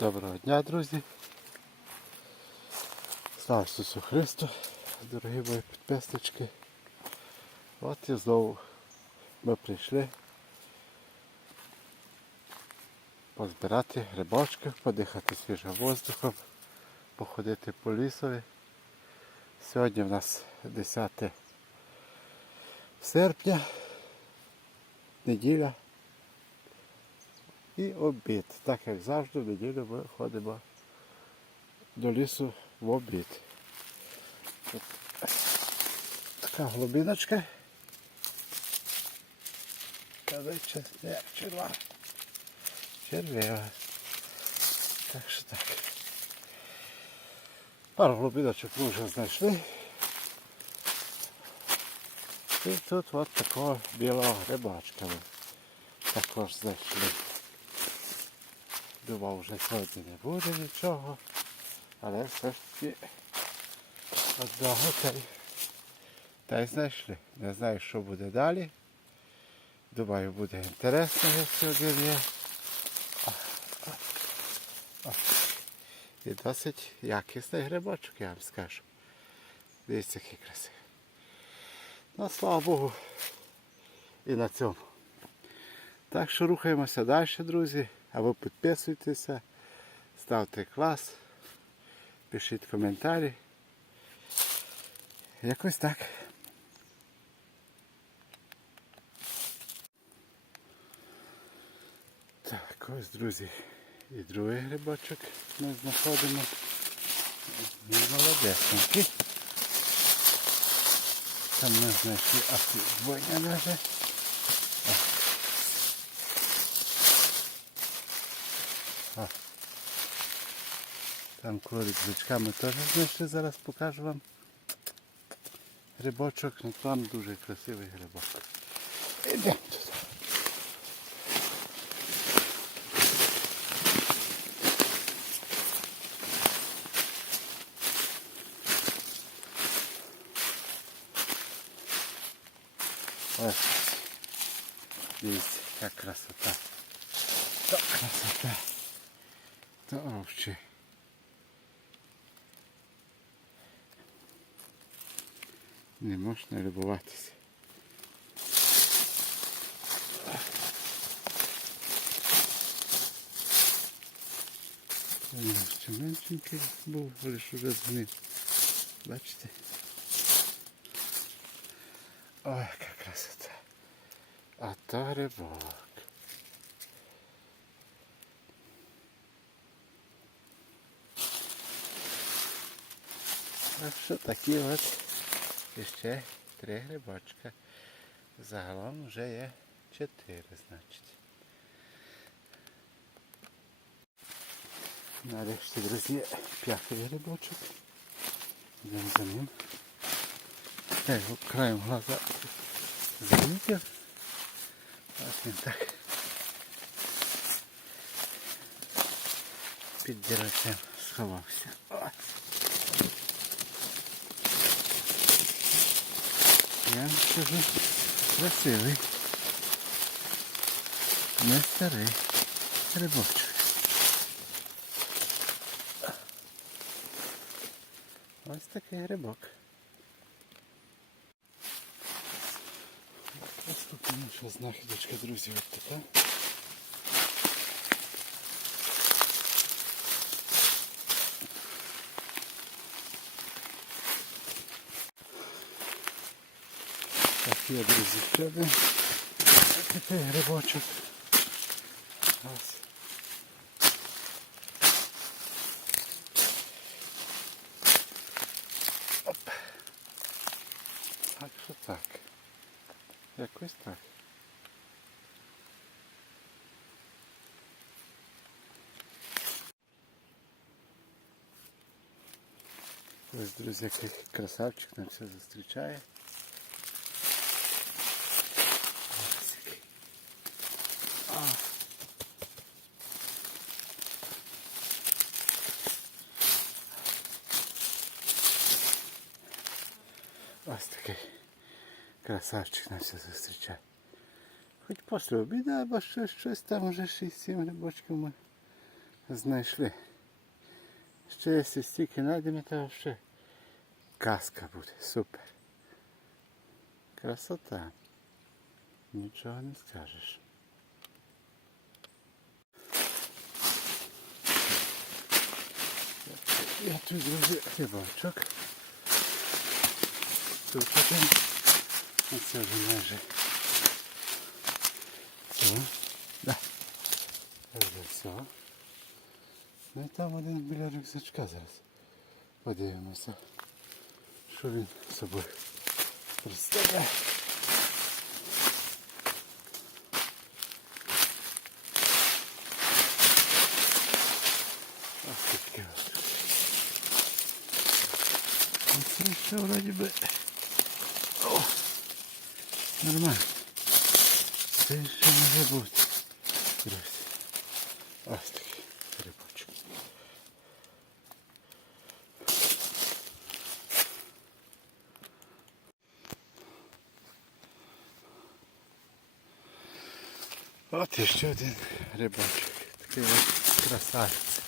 Доброго дня, друзі. Слава Ісусу Христу, дорогі мої підписнички. От і знову ми прийшли позбирати грибочки, подихати свіжим воздухом, походити по лісові. Сьогодні в нас 10 серпня, неділя і обід. Так як завжди в неділю ми ходимо до лісу в обід. Тут така глибиночка. Короче, не черва. Червива. Так що так. Пару глибиночок ми вже знайшли. І тут от такого білого грибочка ми також знайшли. Думав, вже сьогодні не буде нічого, але все ж таки одного та й, та й знайшли. Не знаю, що буде далі. Думаю, буде інтересно, якщо один є. І досить якісний грибочок, я вам скажу. Дивіться, який красивий. Ну, слава Богу, і на цьому. Так що рухаємося далі, друзі. А ви підписуйтеся, ставте клас, пишіть коментарі. Якось так. Так, ось, друзі, і другий грибочок ми знаходимо. Він молодесенький. Там ми знайшли двойня навіть. Кролик з бичками теж знайшли, зараз покажу вам. Грибочок, ну там дуже красивий грибок. Ідемо туди. Ось. Дивіться, яка красота. То красота. То овче. Не можна любуватися. Він ще меншенький був, ж уже згнив. Бачите? Ой, яка красота. А то грибок. Так такі от ще три грибочка. Загалом вже є чотири, значить. Нарешті, друзі, п'ятий грибочок. Йдемо за ним. Я його краєм глаза замітив. Ось він так. Під дірочем сховався. Ось. Я скажу, красивий. Не старий грибочок. Ось такий грибок. Ось тут наша знахідочка, друзі, от така. Так, є, друзі, ще один такий грибочок. Так що так. Якось так. Ось, друзі, який красавчик нам все зустрічає. Ось такий красавчик нас зустрічає. Хоч після обіду, або щось, щось там вже 6-7 грибочків ми знайшли. Ще якщо стільки знайдемо, то ще казка буде. Супер. Красота. Нічого не скажеш. Я тут друзі рибачок. Тут один. Оце вже майже. Все. Да. Це вже все. Ну і там один біля рюкзачка зараз. Подивимося, що він собою представляє. Ось таке. Оце все вроді би. Нормально. Це ще може бути. Друзі. Ось такий рибочок. От і ще один рибачок. Такий ось красавець.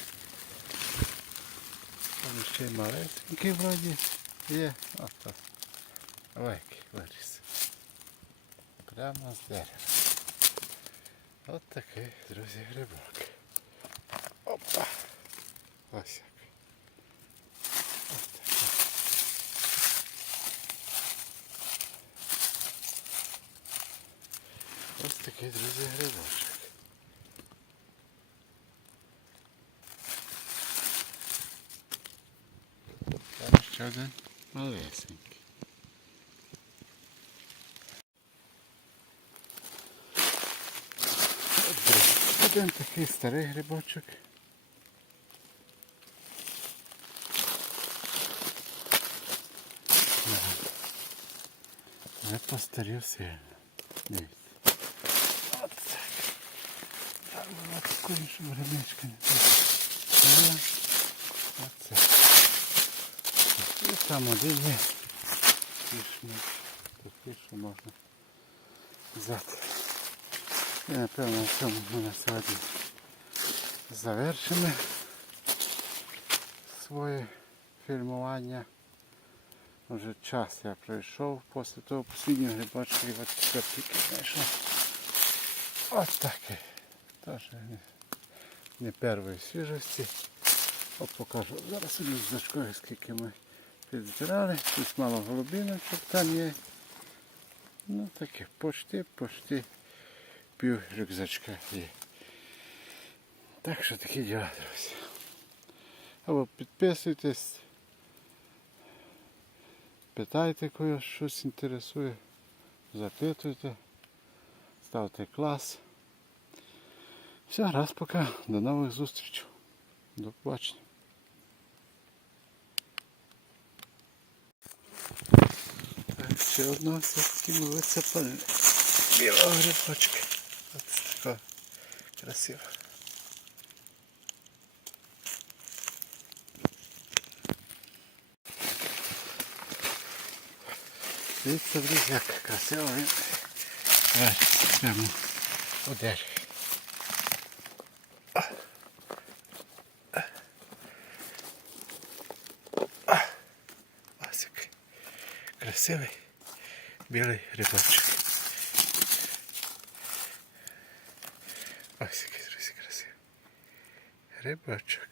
Там ще й малесенький вроді є. От так. Ой, який виріс. Прямо з дерева. От такий, друзі, грибок. Опа! Ось як. Ось такий. Ось такий, друзі, грибочок. Там ще один малесенький. От, друзі, Один такий старий грибочок. Не постарів сильно. Дивіться. От так. Так було такою, щоб грибничка не було. Оце. І там один є. Такий, що можна взяти. І напевно на цьому ми на сьогодні завершимо своє фільмування. Вже час я пройшов після того останнього грибочка і от тепер тільки знайшов. Ось таке. Теж не, не першої свіжості. От покажу. Зараз у рюкзачкові, скільки ми підзбирали. Тут мало голубіночок там є. Ну таке, почти, почти пів рюкзачка є. Так що такі діла, друзі. Або підписуйтесь, питайте когось, щось інтересує, запитуйте, ставте клас. Все, раз пока. До нових зустрічей. До побачення. Так, ще одного все-таки ми висипали. Білого грибочка. Ось така красива. Дивіться, друзі, як красиво він вариться прямо у дереві. Ось який красивий білий